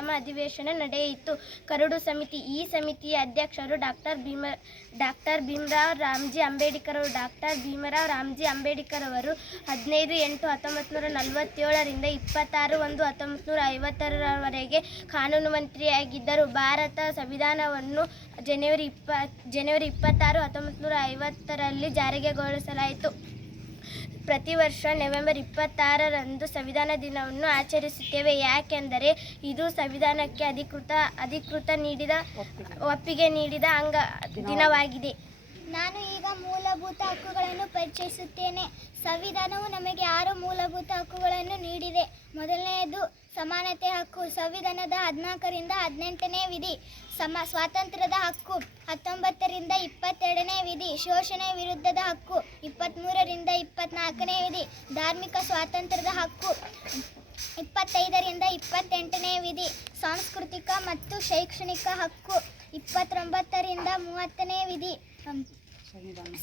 ಪ್ರಥಮ ಅಧಿವೇಶನ ನಡೆಯಿತು. ಕರಡು ಸಮಿತಿ, ಈ ಸಮಿತಿಯ ಅಧ್ಯಕ್ಷರು ಡಾಕ್ಟರ್ ಭೀಮ, ಡಾಕ್ಟರ್ ಭೀಮರಾವ್ ರಾಮ್ಜಿ ಅಂಬೇಡ್ಕರ್ ಅವರು ಡಾಕ್ಟರ್ ಭೀಮರಾವ್ ರಾಮ್ಜಿ ಅಂಬೇಡ್ಕರ್ ಅವರು ಹದಿನೈದು, ಎಂಟು ಹತ್ತೊಂಬತ್ತು ನೂರ ನಲವತ್ತೇಳರಿಂದ ಇಪ್ಪತ್ತಾರು, ಒಂದು ಹತ್ತೊಂಬತ್ತು ನೂರ ಐವತ್ತರವರೆಗೆ ಕಾನೂನು ಮಂತ್ರಿಯಾಗಿದ್ದರು. ಭಾರತ ಸಂವಿಧಾನವನ್ನು ಜನವರಿ ಇಪ್ಪ ಜನವರಿ ಇಪ್ಪತ್ತಾರು ಹತ್ತೊಂಬತ್ತು ನೂರ ಐವತ್ತರಲ್ಲಿ ಜಾರಿಗೆಗೊಳಿಸಲಾಯಿತು ಪ್ರತಿ ವರ್ಷ ನವೆಂಬರ್ ಇಪ್ಪತ್ತಾರರಂದು ಸಂವಿಧಾನ ದಿನವನ್ನು ಆಚರಿಸುತ್ತೇವೆ. ಯಾಕೆಂದರೆ ಇದು ಸಂವಿಧಾನಕ್ಕೆ ಅಧಿಕೃತ ಅಧಿಕೃತ ನೀಡಿದ ಒಪ್ಪಿಗೆ ನೀಡಿದ ಅಂಗ, ದಿನವಾಗಿದೆ. ನಾನು ಈಗ ಮೂಲಭೂತ ಹಕ್ಕುಗಳನ್ನು ಪರಿಚಯಿಸುತ್ತೇನೆ. ಸಂವಿಧಾನವು ನಮಗೆ ಆರು ಮೂಲಭೂತ ನೀಡಿದೆ. ಮೊದಲನೆಯದು, ಸಮಾನತೆ ಹಕ್ಕು. ಸಂವಿಧಾನದ ಹದಿನಾಲ್ಕರಿಂದ ಹದಿನೆಂಟನೇ ವಿಧಿ. ಸಮ, ಸ್ವಾತಂತ್ರ್ಯದ ಹಕ್ಕು. ಹತ್ತೊಂಬತ್ತರಿಂದ ಇಪ್ಪತ್ತೆರಡನೇ ವಿಧಿ. ಶೋಷಣೆ ವಿರುದ್ಧದ ಹಕ್ಕು. ಇಪ್ಪತ್ತ್ಮೂರರಿಂದ ಇಪ್ಪತ್ನಾಲ್ಕನೇ ವಿಧಿ. ಧಾರ್ಮಿಕ ಸ್ವಾತಂತ್ರ್ಯದ ಹಕ್ಕು. ಇಪ್ಪತ್ತೈದರಿಂದ ಇಪ್ಪತ್ತೆಂಟನೇ ವಿಧಿ. ಸಾಂಸ್ಕೃತಿಕ ಮತ್ತು ಶೈಕ್ಷಣಿಕ ಹಕ್ಕು. ಇಪ್ಪತ್ತೊಂಬತ್ತರಿಂದ ಮೂವತ್ತನೇ ವಿಧಿ.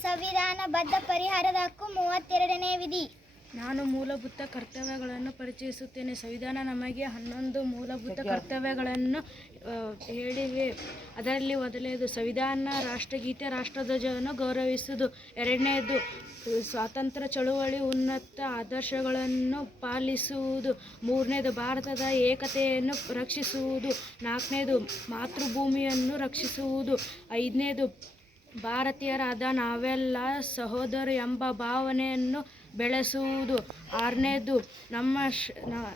ಸಂವಿಧಾನಬದ್ಧ ಪರಿಹಾರದ ಹಕ್ಕು. ಮೂವತ್ತೆರಡನೇ ವಿಧಿ. ನಾನು ಮೂಲಭೂತ ಕರ್ತವ್ಯಗಳನ್ನು ಪರಿಚಯಿಸುತ್ತೇನೆ. ಸಂವಿಧಾನ ನಮಗೆ ಹನ್ನೊಂದು ಮೂಲಭೂತ ಕರ್ತವ್ಯಗಳನ್ನು ಹೇಳಿವೆ ಅದರಲ್ಲಿ ಮೊದಲನೆಯದು ಸಂವಿಧಾನ, ರಾಷ್ಟ್ರಗೀತೆ, ರಾಷ್ಟ್ರಧ್ವಜವನ್ನು ಗೌರವಿಸುವುದು. ಎರಡನೆಯದು ಸ್ವಾತಂತ್ರ್ಯ ಚಳುವಳಿ, ಉನ್ನತ ಆದರ್ಶಗಳನ್ನು ಪಾಲಿಸುವುದು. ಮೂರನೇದು ಭಾರತದ ಏಕತೆಯನ್ನು ರಕ್ಷಿಸುವುದು. ನಾಲ್ಕನೇದು ಮಾತೃಭೂಮಿಯನ್ನು ರಕ್ಷಿಸುವುದು. ಐದನೇದು ಭಾರತೀಯರಾದ ನಾವೆಲ್ಲ ಸಹೋದರ ಎಂಬ ಭಾವನೆಯನ್ನು ಬೆಳೆಸುವುದು. ಆರನೇದು, ನಮ್ಮ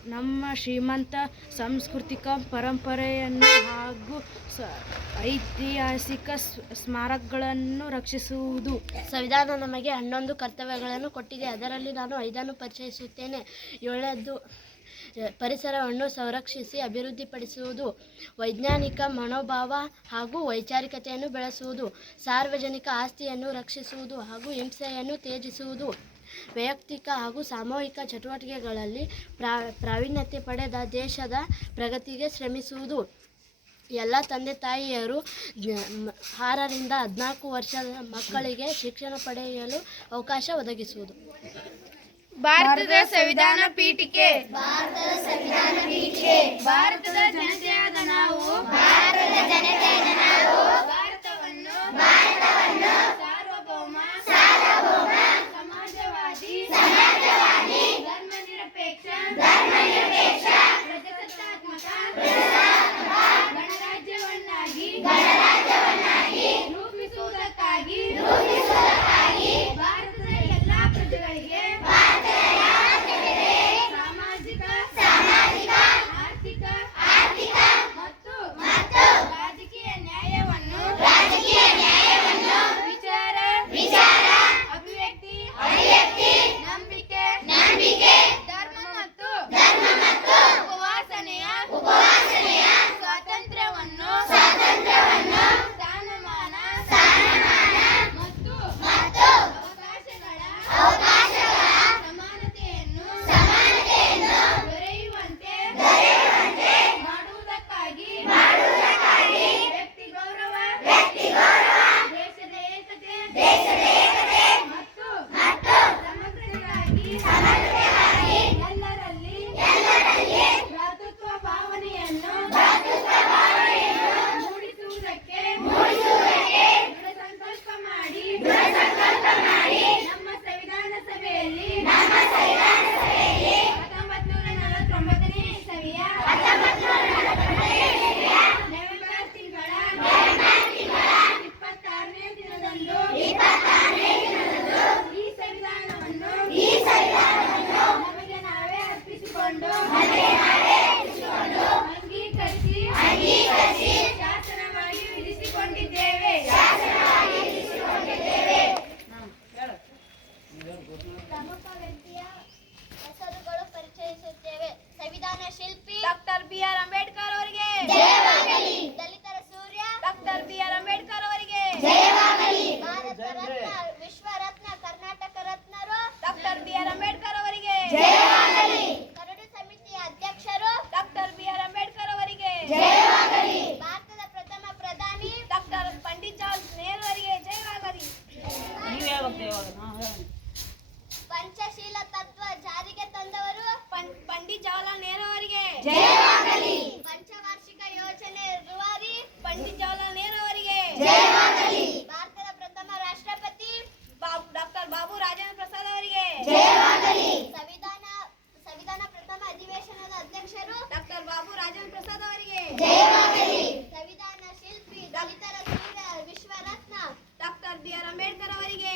ನಮ್ಮ ಶ್ರೀಮಂತ ಸಾಂಸ್ಕೃತಿಕ ಪರಂಪರೆಯನ್ನು ಹಾಗೂ ಐತಿಹಾಸಿಕ ಸ್ಮಾರಕಗಳನ್ನು ರಕ್ಷಿಸುವುದು. ಸಂವಿಧಾನ ನಮಗೆ ಹನ್ನೊಂದು ಕರ್ತವ್ಯಗಳನ್ನು ಕೊಟ್ಟಿದೆ. ಅದರಲ್ಲಿ ನಾನು ಐದನ್ನು ಪರಿಚಯಿಸುತ್ತೇನೆ. ಏಳದ್ದು ಪರಿಸರವನ್ನು ಸಂರಕ್ಷಿಸಿ ಅಭಿವೃದ್ಧಿಪಡಿಸುವುದು. ವೈಜ್ಞಾನಿಕ ಮನೋಭಾವ ಹಾಗೂ ವೈಚಾರಿಕತೆಯನ್ನು ಬೆಳೆಸುವುದು. ಸಾರ್ವಜನಿಕ ಆಸ್ತಿಯನ್ನು ರಕ್ಷಿಸುವುದು ಹಾಗೂ ಹಿಂಸೆಯನ್ನು ತ್ಯಜಿಸುವುದು. ವೈಯಕ್ತಿಕ ಹಾಗೂ ಸಾಮೂಹಿಕ ಚಟುವಟಿಕೆಗಳಲ್ಲಿ ಪ್ರಾ ಪ್ರಾವೀಣ್ಯತೆ ಪಡೆದ ದೇಶದ ಪ್ರಗತಿಗೆ ಶ್ರಮಿಸುವುದು. ಎಲ್ಲ ತಂದೆ ತಾಯಿಯರು ಆರರಿಂದ ಹದಿನಾಲ್ಕು ವರ್ಷದ ಮಕ್ಕಳಿಗೆ ಶಿಕ್ಷಣ ಪಡೆಯಲು ಅವಕಾಶ ಒದಗಿಸುವುದು. ಭಾರತದ ಸಂವಿಧಾನ ಪೀಠಿಕೆ. ಭಾರತದ ಸಂವಿಧಾನ ಪೀಠಿಕೆ. ಭಾರತದ ಜನತೆಯಾದ ನಾವು. ಭಾರತವನ್ನು ಆರ್ ಅಂಬೇಡ್ಕರ್ ಅವರಿಗೆ.